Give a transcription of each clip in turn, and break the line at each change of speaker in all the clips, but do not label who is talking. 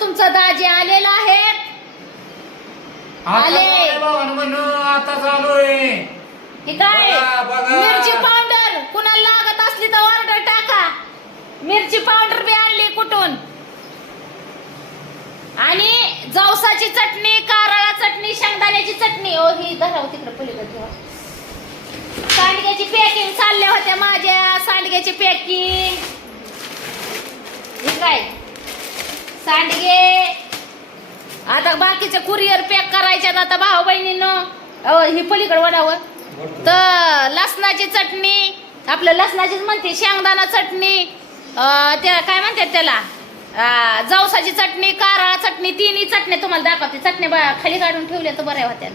तुमचं दाजी आलेलं आहे. आले. हे काय. मिरची पावडर. कुणाला लागत असली तर ऑर्डर टाका. मिरची पावडर बी आणली कुठून? आणि जवसाची चटणी कारळा चटणी शेंगदाण्याची चटणी. ओ ही धराव तिकडे पलीकडे ठेवा. सांडग्याची पॅकिंग चालल्या होत्या माझ्या. सांडग्याची पॅकिंग हे काय? सांडगे. आता बाकीचे कुरिअर पॅक करायच्यात आता भाऊ बहिणीनं. ही पलीकडे वडावर. तर लसणाची चटणी आपलं लसणाचीच म्हणते शेंगदाणा चटणी त्या काय म्हणतात त्याला? जवसाची चटणी कारळा चटणी तिन्ही चटण्या तुम्हाला दाखवते. चटणी खाली काढून ठेवल्या तर बऱ्या होत्या.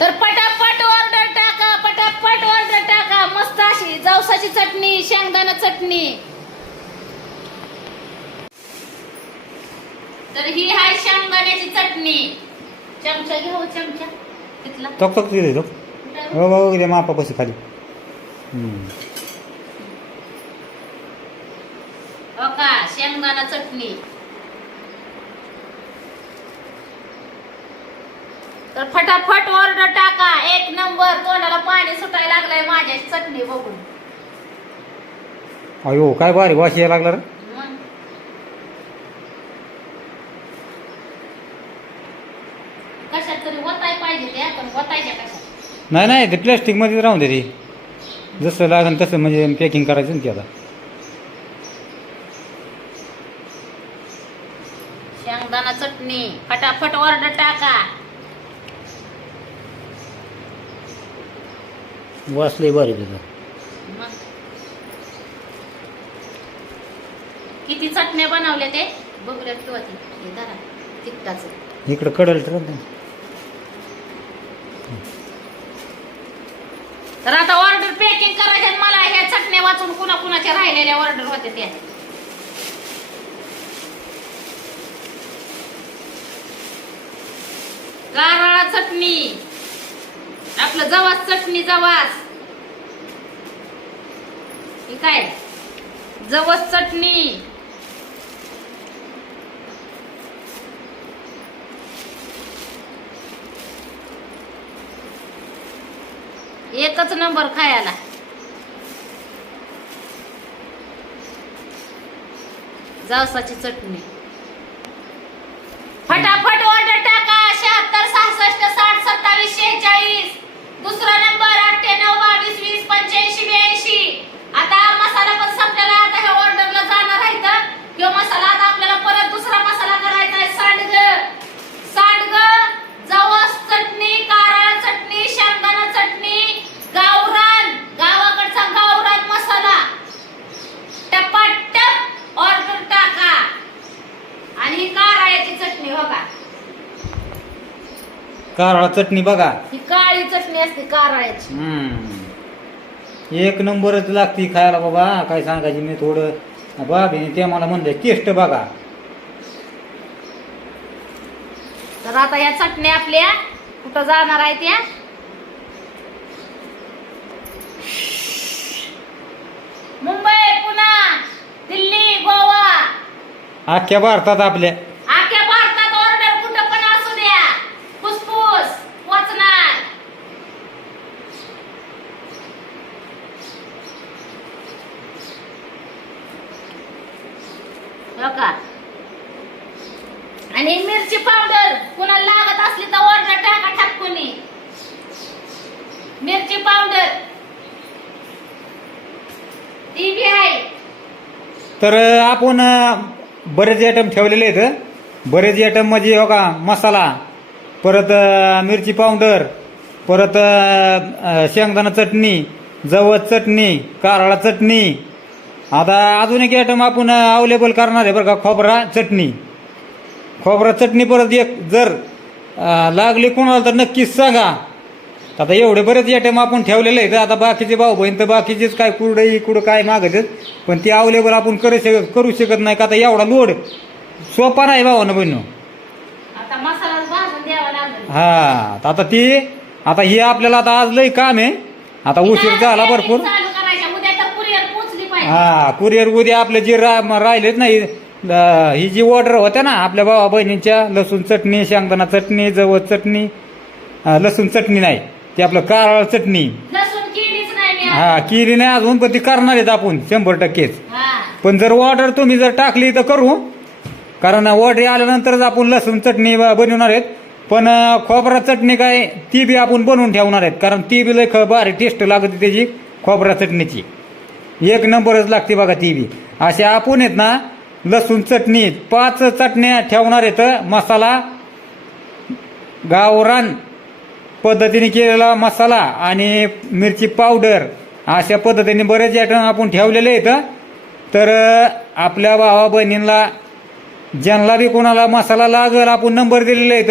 तर पट ऑर्डर टाका पटापट ऑर्डर टाका मस्त अशी जवसाची चटणी शेंगदाणा चटणी. तर ही आहे शेंगदाण्याची चटणी. चमचा घ्या हो चमचा. तिथला
तिथे हो उद्या मापा खाली.
हो का? शेंगदाणा चटणी. तर फटाफट ऑर्डर टाका. एक नंबर. तोंडाला पाणी सुटायला लागलंय. माझ्या चटणी बघून.
अयो काय भारी वाशी यायला लागला रे.
मग. कशात तरी वताय पाहिजे त्या पण वतायच्या कशात?
नाही नाही ते प्लॅस्टिकमध्ये राहून दे ती. जसं लागेल तसं म्हणजे पॅकिंग करायचं ना ते आता.
शेंगदाणा चटणी. फटाफट ऑर्डर टाका.
भारी त्याचं
मग. किती चटण्या बनवल्या ते? बघूया ती. हे धरा. तिखटाचं.
इकडं कडल तर
तर आता ऑर्डर पॅकिंग करायच्या मला. ह्या चटण्या वाचून कुणा कुणाच्या राहिलेल्या ऑर्डर होते त्या. कारळा चटणी. आपलं जवास चटणी जवास. हे काय? जवस चटणी. एकच नंबर खायला. जावसाची चटणी फटाफट ऑर्डर टाका शहात्तर सहासष्ट साठ सत्तावीस शेहेचाळीस दुसरा नंबर अठ्ठ्याण्णव बावीस वीस पंच्याऐंशी ब्याऐंशी. आता मसाला पण संपलेला. आता ह्या ऑर्डरला जाणार आहे तर ह्यो मसाला आता आपल्याला परत दुसरा मसाला करायचा आहे. सांडग. सांडग जवस चटणी कारळ चटणी शेंगदाणा चटणी गावरान. गावाकडचा गावरान मसाला. टपाटप ऑर्डर टाका. आणि कारळ्याची चटणी का
कारळा चटणी बघा.
चटणी असते कारळ्याची
हम्म. एक नंबरच लागती खायला बाबा काय सांगायची मी थोडं. बाबीने ते मला म्हणले टेस्ट बघा.
तर आता या चटण्या आपल्या कुठं जाणार आहे त्या? मुंबई पुणे दिल्ली गोवा.
अख्ख्या भारतात आपल्या
आख्या भारतात ऑर्डर कुठं पण असू द्या फुसफुस पोचणार बघा आणि मिरची पावडर कुणाला लागत असली तर ऑर्डर टाका ठपकुनी. मिरची पावडर ती बी आहे.
तर आपण बरेच आयटम ठेवलेले आहेत. बरेच आयटम म्हणजे हो का मसाला परत मिरची पावडर परत शेंगदाणा चटणी जवळ चटणी कारळा चटणी आता अजून एक आयटम आपण अवेलेबल करणार आहे बरं का खोबरा चटणी. खोबरा चटणी परत एक जर लागली कोणाला तर नक्कीच सांगा. आता एवढे बरेच आयटम आपण ठेवलेले आहेत. आता बाकीचे भाऊ बहीण तर बाकीचेच काय कुरडई कुठं काय मागतात पण ते अवेलेबल आपण करू शकत करू शकत नाही का? आता एवढा लोड सोपा नाही भावानं बहिण. हा आता ती आता हे आपल्याला आता आज लई काम आहे. आता उशीर झाला भरपूर
चालू करायच्या उद्या तर कुरिअर पोचली पाहिजे
हा कुरिअर उद्या आपले जे रा राहिलेच नाही अं, ही जी ऑर्डर होत्या ना आपल्या भावा बहिणींच्या लसूण चटणी शेंगदाणा चटणी जवळ चटणी अं, लसूण चटणी नाही ते आपलं कारळ चटणी.
लसूण केलीच नाही मी
हा केली नाही अजून पण ती करणार आहेत आपण शंभर टक्केच.
हा.
पण जर ऑर्डर तुम्ही जर टाकली तर करू. कारण ऑर्डर आल्यानंतरच आपण लसूण चटणी ब- बनवणार आहेत. पण अं, खोबरा चटणी काय ती बी आपण बनवून ठेवणार आहेत. कारण ती बी लय ख भारी टेस्ट लागते त्याची खोबरा चटणीची. एक नंबरच लागते बघा ती बी. असे आपण आहेत ना लसूण चटणी पाच चटण्या ठेवणार आहेत मसाला गावरान पद्धतीने केलेला मसाला आणि मिरची पावडर अशा पद्धतीने बरेच आयटम आपण ठेवलेले आहेत. तर आपल्या भावा बहिणींना ज्यांना बी कोणाला मसाला लागल आपण नंबर दिलेले आहेत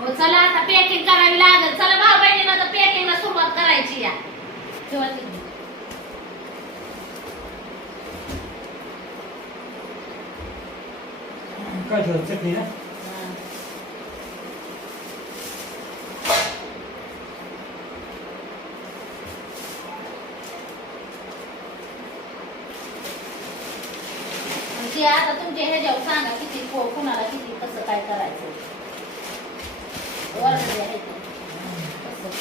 हो चला आता पॅकिंग करावी लागेल चला भाऊ बहिणीनं तर पॅकिंगला सुरुवात करायची या ठेवा तिकडे.
काय चटणी
हा. ते आता तुमच्या ह्याच्यावर सांगा किती को- कुणाला किती कसं काय करायचं order आहे ते. कसं.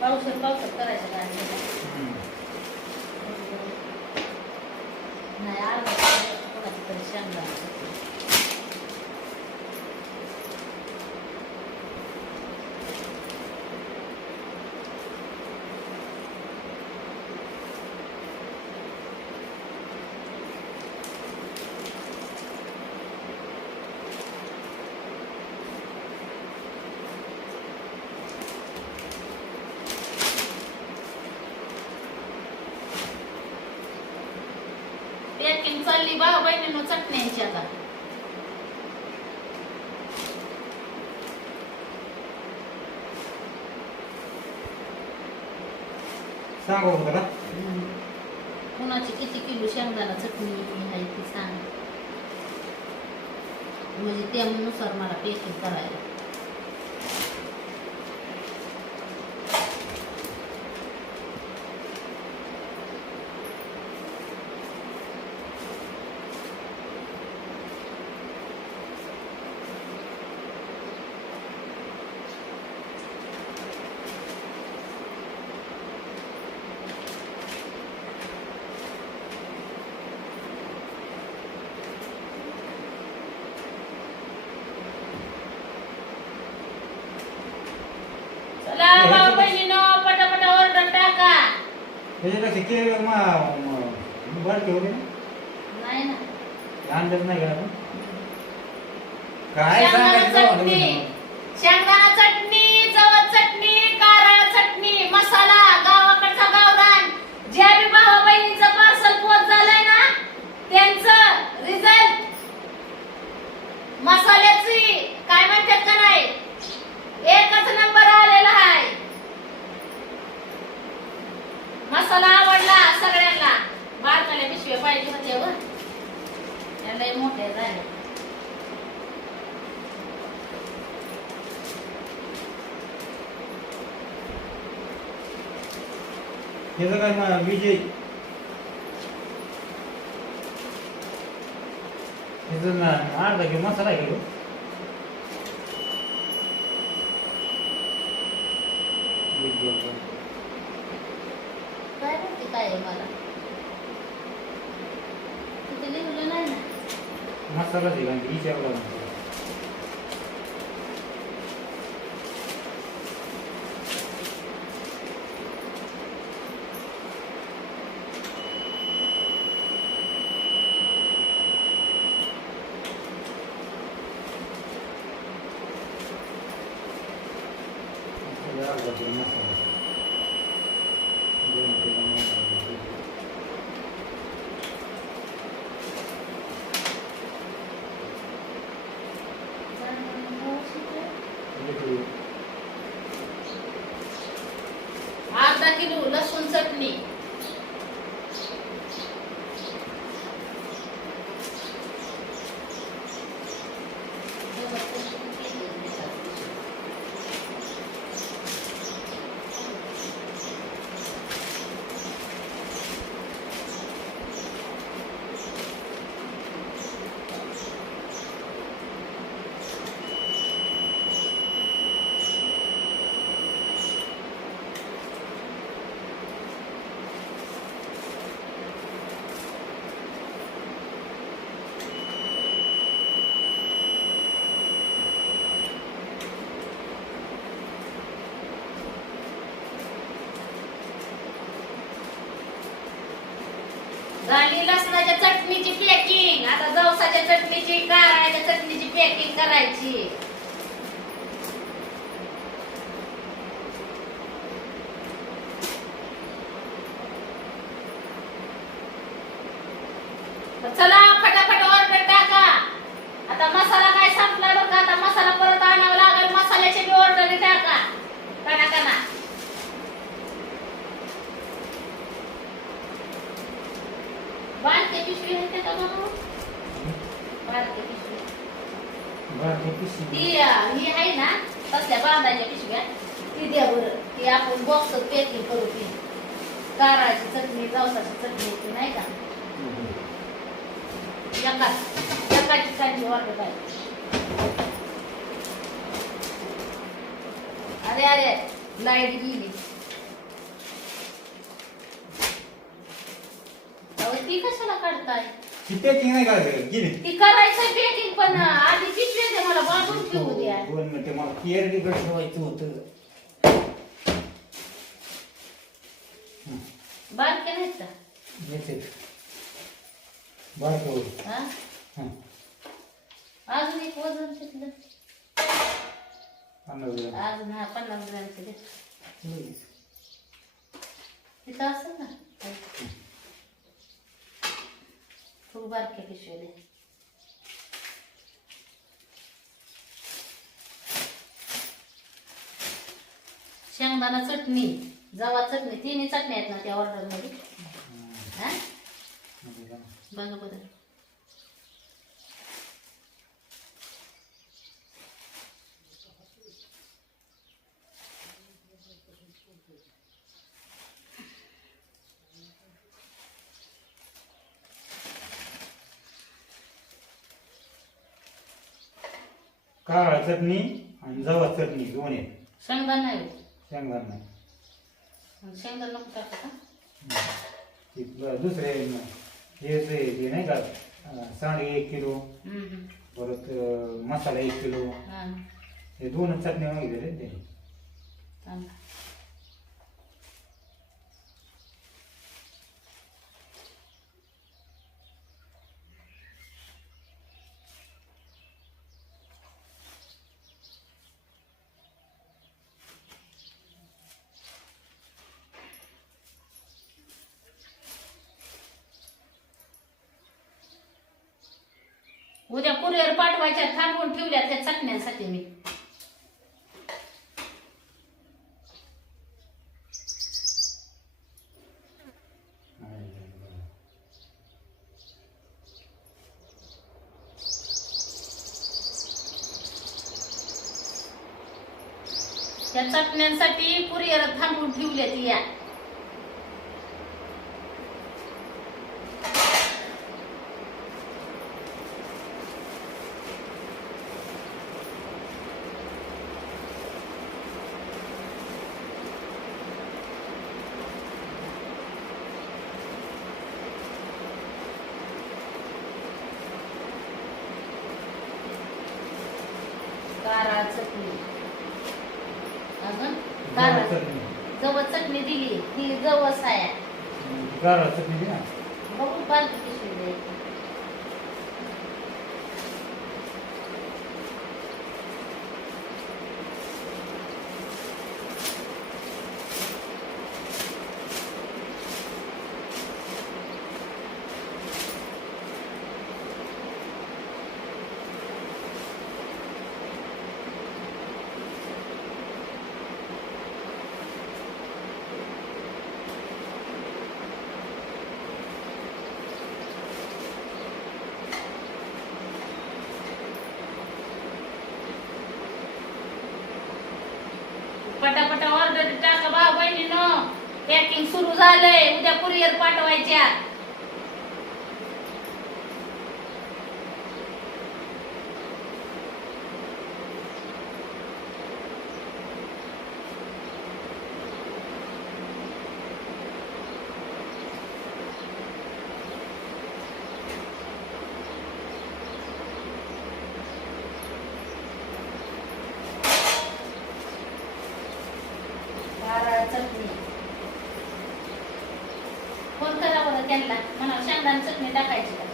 पावसात पावसात करायचं काय नाही अर्धा तास कोणाची तरी शेंगदाणा पॅकिंग चालली भाऊ बहिणीनं चटण्यांची आता.
सांगू
कुणाची किती किलो शेंगदाणा चटणी आहे ती सांग. म्हणजे त्यानुसार मला पॅकिंग करायला चला भाऊ बहिणीनं पटापट ऑर्डर टाका
त्याच्या कसे केले भरती होते ना?
नाही ना.
अंदाज नाही का काय सांगायचं जाऊ
चटणी
दे.
शेंगदाणा चटणी जवळ चटणी कारळ चटणी मसाला गावाकडचा गावरान ज्या बी भावा बहिणीचं पार्सल पोच झालंय ना त्यांचं रिझल्ट मसाल्याची काय म्हणतात का नाही एकच नंबर आलेला आहे मसाला आवडला सगळ्यांना. बारकाल्या पिशव्या पाहिजे होते व त्याला मोठे झाले.
हे काय मग विजय. हे ना अर्धा किलो मसाला घेऊ हो.
काय माहिती काय आहे मला तिथे लिहिलं नाही ना
मसाला आहे का विचारला अर्धा किलो मसाला दोन किलो मसाला
अर्धा किलो लसूण चटणी आणि लसणाच्या चटणीची पॅकिंग आता जवसाच्या चटणीची कारळ्याच्या चटणीची पॅकिंग करायची. चला फटाफट ऑर्डर टाका. आता मसाला काय संपला बघा. आता मसाला परत आणावा लागेल. मसाल्याची बी ऑर्डर टाका. कणा कणा बारके पिशवी होते का बाबा? बारके पिशवी ती ही आहे ना तसल्या बांधाच्या पिशव्या ती द्या बरं ती आपण बॉक्स पॅकिंग करू ती कारळाची चटणी पावसाची चटणी ती नाही का एका एका ठिकाणी ऑर्डर आहे अरे अरे लाइट गेली अहो, ती कशाला काढताय?
पॅकिंग नाही करायचं
ती करायचं पॅकिंग पण आधी पिशवी दे मला बांधून ठेवू द्या.
दोन मिनिटं मला केअरलीकडे ठेवायचं होतं.
बारके नाहीत का?
येते बारकं होईल
हा?
हं.
अजून एक वजन
पन्नास ग्रॅम.
अजून हा पन्नास ग्रॅमचं दे. तिथं असेल ना? खूप बारके दे शेंगदाणा चटणी जवा चटणी तिन्ही चटणी आहेत ना त्या ऑर्डरमध्ये हा बघा बरं
काळा चटणी आणि जवा चटणी दोन आहेत.
शेंगदाणा नाही
शेंगदाणा. नाही
शेंगदाणा नको
ते ब- दुसरे न- हे जे हे नाही का अं, सांडगे एक किलो. परत अं, मसाला एक किलो.
हा.
दोन चटण्या मागितले ते
कुरिअर पाठवायच्या थांबवून ठेवल्या त्या चटण्यांसाठी मी. त्या चटण्यांसाठी कुरिअर थांबवून ठेवल्या ती या. कारळा चटणी अजून?
चटणी
जवळ चटणी दिली ही जवस आहे
काळा चटणी
बघू पिशवी द्यायची. पटापटा ऑर्डर टाका भाऊ बहिणीनं. पॅकिंग सुरू झालंय. उद्या कुरिअर पाठवायच्या नारळ चटणी फोन करा बरं त्यांना म्हणा शेंगदाणा चटणी टाकायची का?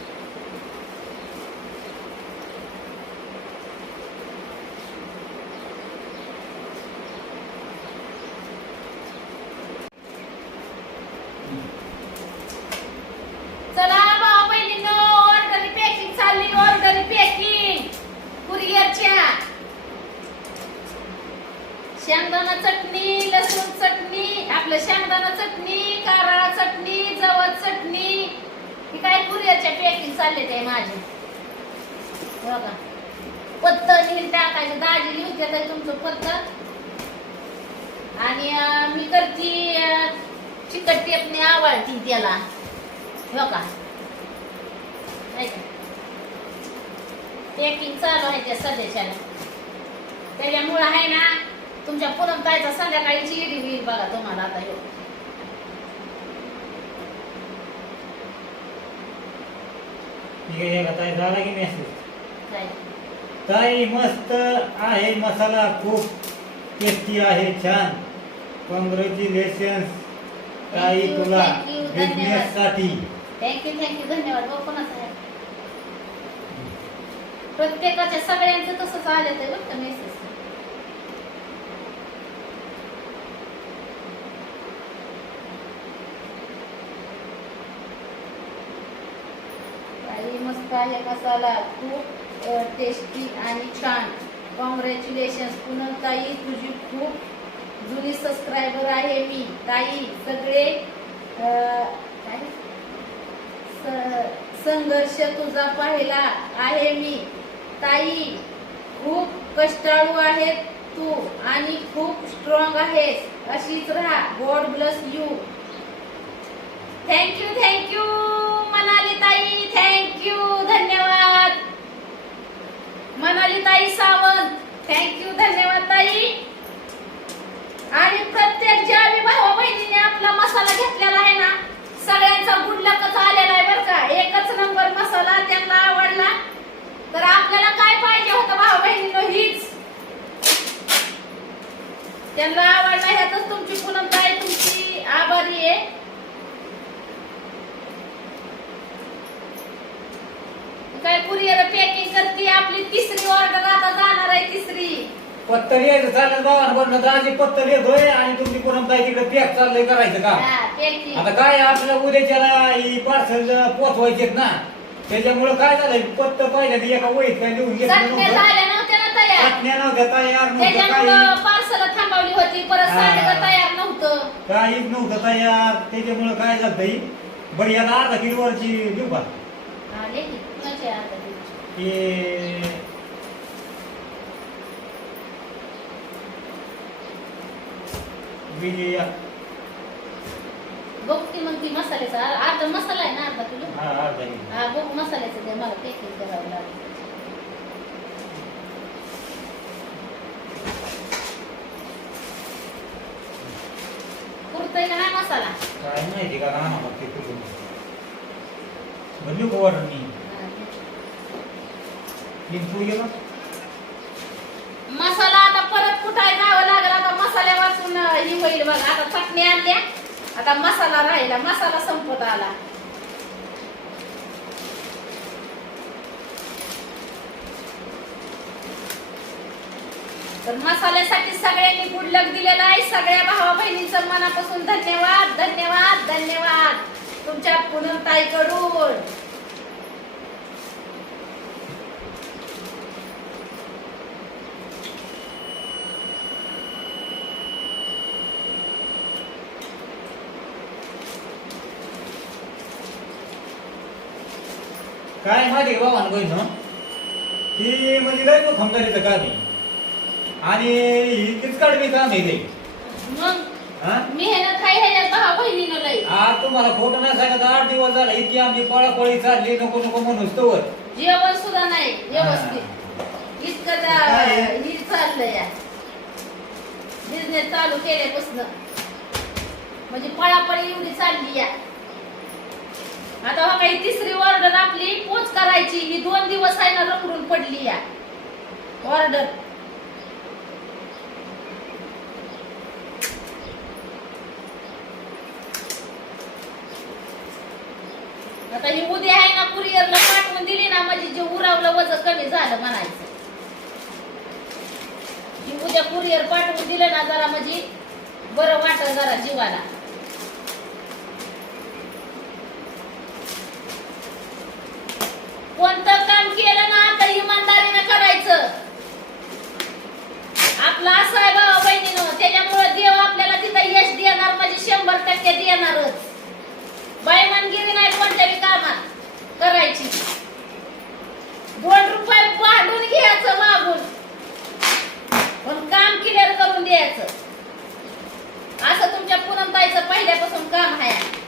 चला भाऊ बहिणींनो ऑर्डर पॅकिंग चालली ऑर्डर पॅकिंग कुरिअरच्या शेंगदाणा चटणी लसूण चटणी आपलं शेंगदाणा चटणी कारळा चटणी जवळ चटणी. ही काय पुऱ्याच्या पॅकिंग चालले ते माझे. बघा. पत्त नील टाकायचं. दाजी लिहून काय तुमचं पत्त. आणि मी करती चिकट टेपने आवडती त्याला. हो का? पॅकिंग चालू आहे त्या सध्याच्याला. त्याच्यामुळं आहे ना तुमच्या पुनम ताईचा संध्याकाळी चिडी होईल बघा तुम्हाला आता
झाला की मेसेज ताई मस्त आहे मसाला खूप टेस्टी आहे छान. कॉंग्रॅच्युलेशन्स ताई तुला बिझनेस. साठी
थँक्यू थँक्यू धन्यवाद. हो कोणाचं आहे? प्रत्येकाच्या सगळ्यांचं तसंच आलं ते बघ मेसेज काही हे मसाला खूप टेस्टी आणि छान. कॉंग्रॅच्युलेशन्स पुनम ताई तुझी खूप जुनी सबस्क्रायबर आहे मी. ताई सगळे स- संघर्ष तुझा पाहिला आहे मी. ताई खूप कष्टाळू आहेत तू आणि खूप स्ट्रॉंग आहेस. अशीच राहा. God bless you thank you thank you Manali ताई. थँक्यू मनाली ताई सावंत थँक्यू धन्यवाद ताई. आणि प्रत्येक ज्या आम्ही भावा बहिणीने आपला मसाला घेतलेला आहे ना सगळ्यांचा गुड लकच आलेला आहे बरं का. एकच नंबर मसाला त्यांना आवडला. तर आपल्याला काय पाहिजे होतं भावा बहिणीनं हीच? त्यांना आवडला ह्यातच तुमची पुनम ताई तुमची आभारी आहे. काय कुरिअर पे करते आपली तिसरी ऑर्डर आता जाणार आहे तिसरी
पत्तर यायचं चालेल बाबा पण दाजी पत्तर येतोय आणि तुमची पुनम ताई तिकडे पॅक चाललंय करायचं का. आता काय आपल्या उद्याच्याला ही पार्सल पोचवायचेत ना? त्याच्यामुळं काय झालंय? पत्त पाहिजे एका वहीत काय लिहून घेतलं
थांबवली होती परत तयार नव्हतं.
काहीच नव्हतं तयार. त्याच्यामुळं काय झालंय बरं याला अर्धा किलोवरची देऊ का?
आले की कुणाचे आता ते?
हे विजया
बघ ती मग ती मसाल्याचा अर्धा मसाला आहे ना अर्धा किलो?
हा अर्धा किलो.
हा बघ मसाल्याचं दे मला पॅकिंग करावं लागेल. पुरतंय का नाही मसाला?
काय माहिती का राहणार मग ते कुठून? का order मी पुढे गेला
मसाला आता परत कुठाय जावं लागलं आता मसाल्या वाचून ही होईल बघा आता चटणी आणल्या आता मसाला राहिला मसाला संपत आला. तर मसाल्यासाठी सगळ्यांनी गुड लक दिलेला आहे. सगळ्या भावा बहिणींचं मनापासून धन्यवाद धन्यवाद धन्यवाद. तुमच्या पुनर्ताईकडून
काय माहिती का बाबा बहिण की म्हणजे लय तो खमदारीचं काम आहे. आणि ही किचकट बी काम आहे ते
मग?
हा?
मेहनत आहे ह्याच्यात भावा बहिणीनं लई
आज तुम्हाला खोटं नाही सांगत आठ दिवस झाला इतकी आमची पळापळी चालली नको नको म्हणून तोवर.
जेवण सुद्धा नाही व्यवस्थित. इतकं
काय आहे?
त्या- ही चाललंय या. बिझनेस चालू केल्यापासून. म्हणजे पळापळी एवढी चालली या. आता बघा ही तिसरी ऑर्डर आपली पोच करायची. ही दोन दिवस आहे ना रखडून पडली या. ऑर्डर आता ही उद्या आहे ना कुरिअरला पाठवून दिली ना म्हणजे जे उरावलं वजन कमी झालं म्हणायचं. ही उद्या कुरिअर पाठवून दिलं ना जरा म्हणजे बरं वाटत जरा जीवाला. कोणतं काम केलं ना तर इमानदारीनं करायचं. आपलं असं आहे बाबा बहिणीनं त्याच्यामुळे देव आपल्याला तिथं यश देणार म्हणजे शंभर टक्के देणारच. बायमानगिरी नाही कोणत्याही कामात करायची. दोन रुपये वाढून घ्यायचं मागून. पण काम क्लिअर करून द्यायचं. असं तुमच्या पुनमताईचं पहिल्यापासून काम आहे.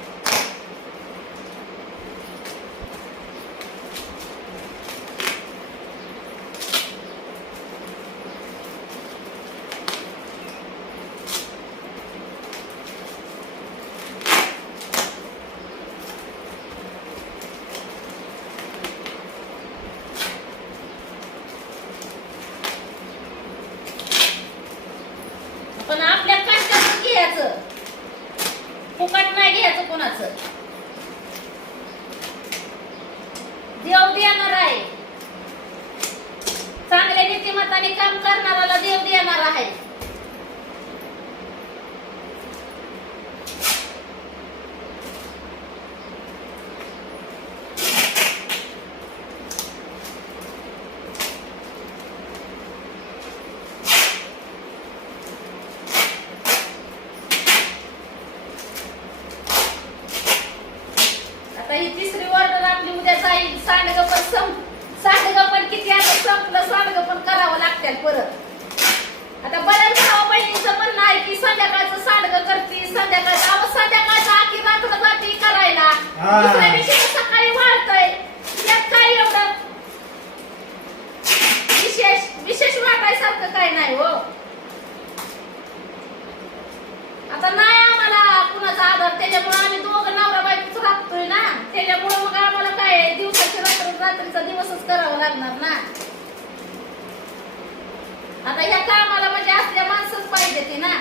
माणसंच पाहिजे ती ना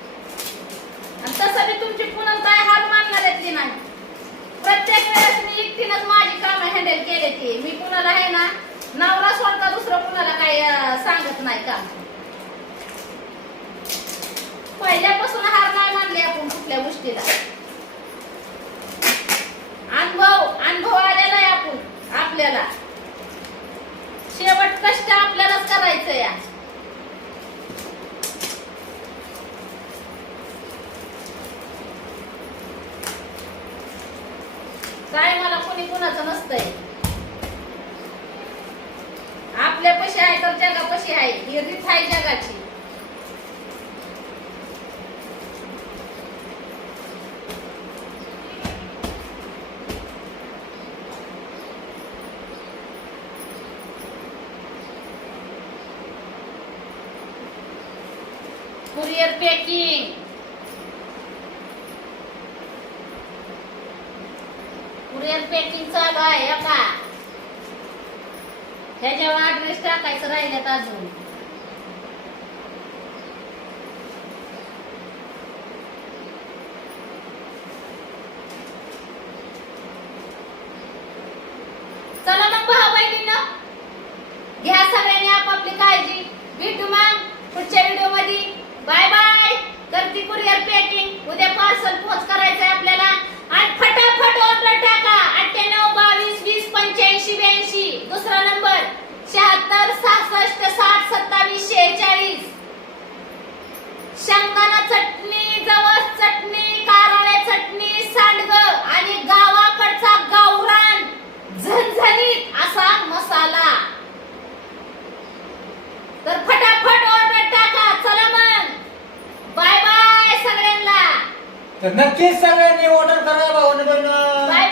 आणि तसं मी तुमची पुन्हा काय हार मानणार यातली नाही प्रत्येक वेळेस मी एकटीनंच माझी कामं हँडल केले ती मी कुणाला आहे ना नवरा सोडता दुसरं कुणाला काही अं, सांगत नाही काम पहिल्यापासून हार नाही मानले आपण कुठल्या गोष्टीला अनुभव अनुभव आलेला आहे आपण आपल्याला शेवट कष्ट आपल्यालाच करायचं या काय मला कोणी कुणाचं नसतंय. आपल्या पशी आहे तर जगापशी आहे. ही रीत आहे जगाची कुरिअर पॅकिंग कुरिअर पॅकिंग चालू आहे हो का ह्याच्यावर ऍड्रेस राहिल्यात अजून? चला मग भाऊ बहिणींनो घ्या सगळ्यांनी आपापली काळजी. भेटू मग पुढच्या व्हिडिओमध्ये बाय बाय. करती कुरिअर पॅकिंग उद्या पार्सल पोच करायचंय आपल्याला. आणि फटाफट ऑर्डर टाका. अठ्ठ्याण्णव बावीस वीस पंच्याऐंशी ब्याऐंशी. दुसरा नंबर शहात्तर सहासष्ट साठ सत्तावीस शेहेचाळीस. शेंगदाणा चटणी जवस चटणी कारळे चटणी सांडग आणि गावाकडचा गावरान झणझणीत असा मसाला. तर फटाफट ऑर्डर टाका. चला मग. बाय बाय सगळ्यांना.
तर नक्कीच सगळ्यांनी ऑर्डर करा भाऊ
बाय